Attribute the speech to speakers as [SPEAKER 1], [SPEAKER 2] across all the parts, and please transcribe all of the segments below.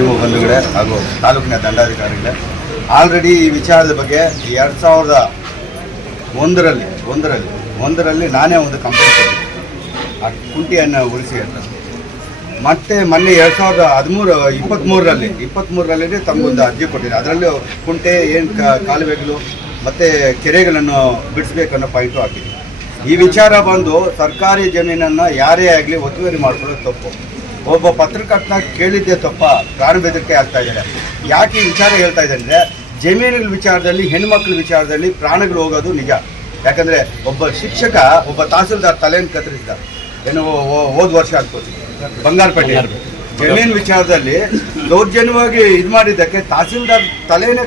[SPEAKER 1] D O ಬಂಧುಗಳೇ ಹಾಗೂ ತಾಲೂಕಿನ ದಂಡಾಧಿಕಾರಿಗಳೇ, ಆಲ್ರೆಡಿ ಈ ವಿಚಾರದ ಬಗ್ಗೆ ಎರಡು ಸಾವಿರದ ಒಂದರಲ್ಲಿ ಒಂದರಲ್ಲಿ ಒಂದರಲ್ಲಿ ನಾನೇ ಒಂದು ಕಂಪ್ಲೇಂಟ್ ಕೊಟ್ಟಿದ್ದೆ. ಆ ಕುಂಟಿಯನ್ನು ಉಳಿಸಿ ಅಂತ. ಮತ್ತೆ ಮೊನ್ನೆ ಎರಡು ಸಾವಿರದ ಹದಿಮೂರು ಇಪ್ಪತ್ತ್ಮೂರರಲ್ಲಿ ಇಪ್ಪತ್ತ್ಮೂರರಲ್ಲಿ ತಮಗೊಂದು ಅರ್ಜಿ ಕೊಟ್ಟಿದ್ದೆ. ಅದರಲ್ಲೂ ಕುಂಟೆ ಏನು ಕಾಲುವೆಗಳು ಮತ್ತು ಕೆರೆಗಳನ್ನು ಬಿಡಿಸ್ಬೇಕು ಅನ್ನೋ ಪಾಯಿಂಟು ಹಾಕಿದ್ದೆ. ಈ ವಿಚಾರ ಬಂದು ಸರ್ಕಾರಿ ಜಮೀನನ್ನು ಯಾರೇ ಆಗಲಿ ಒತ್ತುವರಿ ಮಾಡಿಕೊಳ್ಳೋದು ತಪ್ಪು. ಒಬ್ಬ ಪತ್ರಕರ್ತನ ಕೇಳಿದ್ದೆ ತಪ್ಪ ಪ್ರಾಣ ಬೆದರಿಕೆ ಆಗ್ತಾ ಇದ್ದಾರೆ ಯಾಕೆ ವಿಚಾರ ಹೇಳ್ತಾ ಇದ್ದಾರೆ ಅಂದರೆ, ಜಮೀನಿನ ವಿಚಾರದಲ್ಲಿ, ಹೆಣ್ಮಕ್ಳ ವಿಚಾರದಲ್ಲಿ ಪ್ರಾಣಗಳು ಹೋಗೋದು ನಿಜ. ಯಾಕಂದರೆ ಒಬ್ಬ ಶಿಕ್ಷಕ, ಒಬ್ಬ ತಹಸೀಲ್ದಾರ್ ತಲೆಯನ್ನು ಕತ್ತರಿಸಿದ ಏನು ಹೋದ ವರ್ಷ ಅನ್ಕೋತೀನಿ ಬಂಗಾರಪೇಟೆ. ಜಮೀನು ವಿಚಾರದಲ್ಲಿ ದೌರ್ಜನ್ಯವಾಗಿ ಇದು ಮಾಡಿದ್ದಕ್ಕೆ ತಹಸೀಲ್ದಾರ್ ತಲೆನೇ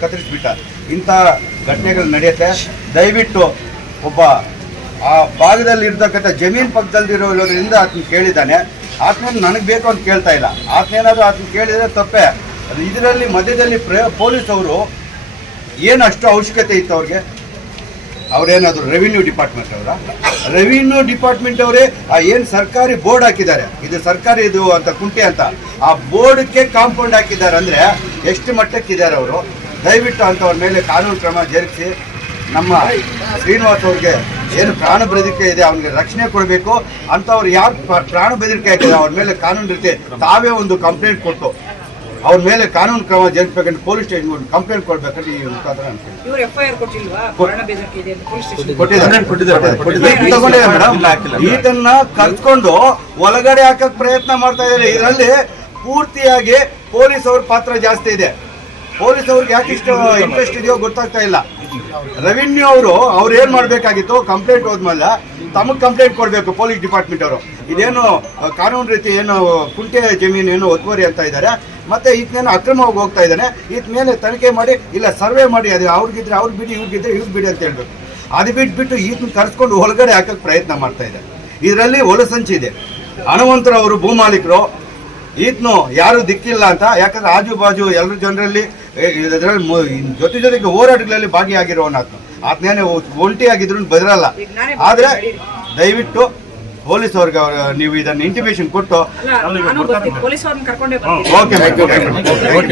[SPEAKER 1] ಕತ್ತರಿಸ್ಬಿಟ್ಟ ಇಂಥ ಘಟನೆಗಳು ನಡೆಯುತ್ತೆ. ದಯವಿಟ್ಟು ಒಬ್ಬ ಆ ಭಾಗದಲ್ಲಿ ಇರ್ತಕ್ಕಂಥ ಜಮೀನ್ ಪಕ್ಕದಲ್ಲಿರೋದ್ರಿಂದ ಆತನ ಕೇಳಿದ್ದಾನೆ. ಆತನೇನು ನನಗೆ ಬೇಕು ಅಂತ ಕೇಳ್ತಾ ಇಲ್ಲ. ಆತ್ಮ ಏನಾದರೂ ಆತ್ಮ ಕೇಳಿದರೆ ತಪ್ಪೇ. ಇದರಲ್ಲಿ ಮಧ್ಯದಲ್ಲಿ ಪ್ರ ಪೊಲೀಸ್ ಅವರು ಏನು ಅಷ್ಟು ಅವಶ್ಯಕತೆ ಇತ್ತು ಅವ್ರಿಗೆ? ಅವರೇನಾದರೂ ರೆವಿನ್ಯೂ ಡಿಪಾರ್ಟ್ಮೆಂಟ್ ಅವರ? ರೆವಿನ್ಯೂ ಡಿಪಾರ್ಟ್ಮೆಂಟ್ ಅವರೇ ಆ ಏನು ಸರ್ಕಾರಿ ಬೋರ್ಡ್ ಹಾಕಿದ್ದಾರೆ. ಇದು ಸರ್ಕಾರಿ ಇದು ಅಂತ ಕುಂಟೆ ಅಂತ. ಆ ಬೋರ್ಡ್ಗೆ ಕಾಂಪೌಂಡ್ ಹಾಕಿದ್ದಾರೆ ಅಂದರೆ ಎಷ್ಟು ಮಟ್ಟಕ್ಕಿದ್ದಾರೆ ಅವರು? ದಯವಿಟ್ಟು ಅಂಥವ್ರ ಮೇಲೆ ಕಾನೂನು ಕ್ರಮ ಜರುಗಿಸಿ. ನಮ್ಮ ಶ್ರೀನಿವಾಸ್ ಅವ್ರಿಗೆ ಏನು ಪ್ರಾಣ ಬೆದರಿಕೆ ಇದೆ ಅವನಿಗೆ ರಕ್ಷಣೆ ಕೊಡಬೇಕು. ಅಂಥವ್ರು ಯಾರು ಪ್ರ- ಪ್ರಾಣ ಬೆದರಿಕೆ ಹಾಕಿದ್ರೆ ಅವ್ರ ಮೇಲೆ ಕಾನೂನು ರೀತಿ ತಾವೇ ಒಂದು ಕಂಪ್ಲೇಂಟ್ ಕೊಟ್ಟು ಅವ್ರ ಮೇಲೆ ಕಾನೂನು ಕ್ರಮ ಜರುಗಿಸ್ಬೇಕಂತ ಪೊಲೀಸ್ ಸ್ಟೇಷನ್ ಒಂದು ಕಂಪ್ಲೇಂಟ್ ಕೊಡ್ಬೇಕಂತ ಈ ಮುಖಾಂತರ ಅನ್ಕೊಂಡು. ಈತನ್ನ ಕರ್ಕೊಂಡು ಒಳಗಡೆ ಹಾಕಕ್ ಪ್ರಯತ್ನ ಮಾಡ್ತಾ ಇದ್ದಾರೆ. ಇದರಲ್ಲಿ ಪೂರ್ತಿಯಾಗಿ ಪೊಲೀಸ್ ಅವ್ರ ಪಾತ್ರ ಜಾಸ್ತಿ ಇದೆ. ಪೊಲೀಸ್ ಅವ್ರಿಗೆ ಯಾಕೆ ಇಷ್ಟು ಇಂಟ್ರೆಸ್ಟ್ ಇದೆಯೋ ಗೊತ್ತಾಗ್ತಾ ಇಲ್ಲ. ರೆವಿನ್ಯೂ ಅವರು, ಅವ್ರು ಏನ್ ಮಾಡ್ಬೇಕಾಗಿತ್ತು? ಕಂಪ್ಲೇಂಟ್ ಹೋದ್ಮೇಲೆ ತಮಗೆ ಕಂಪ್ಲೇಂಟ್ ಕೊಡಬೇಕು ಪೊಲೀಸ್ ಡಿಪಾರ್ಟ್ಮೆಂಟ್ ಅವರು. ಇದೇನು ಕಾನೂನು ರೀತಿ ಏನು ಕುಂಟೆ ಜಮೀನು ಏನು ಒತ್ತುವರಿ ಅಂತ ಇದ್ದಾರೆ ಮತ್ತೆ ಈತನೇನು ಅಕ್ರಮವಾಗಿ ಹೋಗ್ತಾ ಇದ್ದಾನೆ. ಈತ ಮೇಲೆ ತನಿಖೆ ಮಾಡಿ, ಇಲ್ಲ ಸರ್ವೆ ಮಾಡಿ, ಅದೇ ಅವ್ರಿಗಿದ್ರೆ ಅವ್ರು ಬಿಡಿ, ಇವ್ರಿಗಿದ್ರೆ ಇವ್ರು ಬಿಡಿ ಅಂತ ಹೇಳ್ಬೇಕು. ಅದು ಬಿಟ್ಬಿಟ್ಟು ಈತನ ಕರ್ಸ್ಕೊಂಡು ಒಳಗಡೆ ಹಾಕಕ್ಕೆ ಪ್ರಯತ್ನ ಮಾಡ್ತಾ ಇದೆ ಇದರಲ್ಲಿ ಸಂಚಿದೆ ಇದೆ. ಹನುಮಂತರವರು ಭೂಮಾಲೀಕರು ಈತನು ಯಾರು ದಿಕ್ಕಿಲ್ಲ ಅಂತ. ಯಾಕಂದ್ರೆ ಆಜು ಬಾಜು ಎಲ್ಲರೂ ಜನರಲ್ಲಿ ಜೊತೆ ಜೊತೆಗೆ ಹೋರಾಟಗಳಲ್ಲಿ ಭಾಗಿಯಾಗಿರೋನು ಆತನು ಒಂಟಿ ಆಗಿದ್ರು ಬದರಲ್ಲ ಆದ್ರೆ ದಯವಿಟ್ಟು ಪೊಲೀಸ್ ಅವ್ರಿಗೆ ಅವ್ರ ನೀವು ಇದನ್ನ ಇಂಟಿಮೇಷನ್ ಕೊಟ್ಟು.
[SPEAKER 2] ಅಲ್ಲ ನಾನು ಬರ್ತೀನಿ. ಪೊಲೀಸ್ ಅವ್ರನ್ನ ಕರ್ಕೊಂಡೇ ಬರ್ತೀನಿ.
[SPEAKER 1] ಓಕೆ